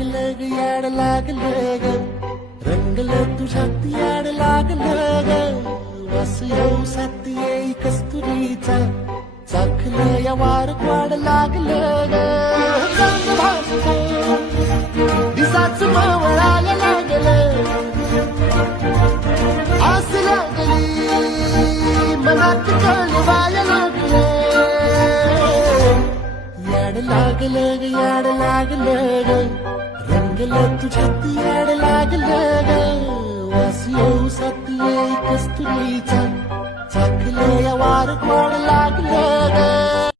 लागलं ग याड लागलं ग रंगलं तुझ्यात याड लागलं ग वास येऊ साथ येई कस्तुरीचा चाखलं या वार वाड लागलं ग चांग भासलं दिसाच मावळायला लागलं आस लागली मनात कळवायला लागलं याड लागलं ग याड लागलं ग रंगलं तुझ्यात याड लागलं ग वास येऊ साथ येई कस्तुरीचा चाखलं या वार गोड लागलं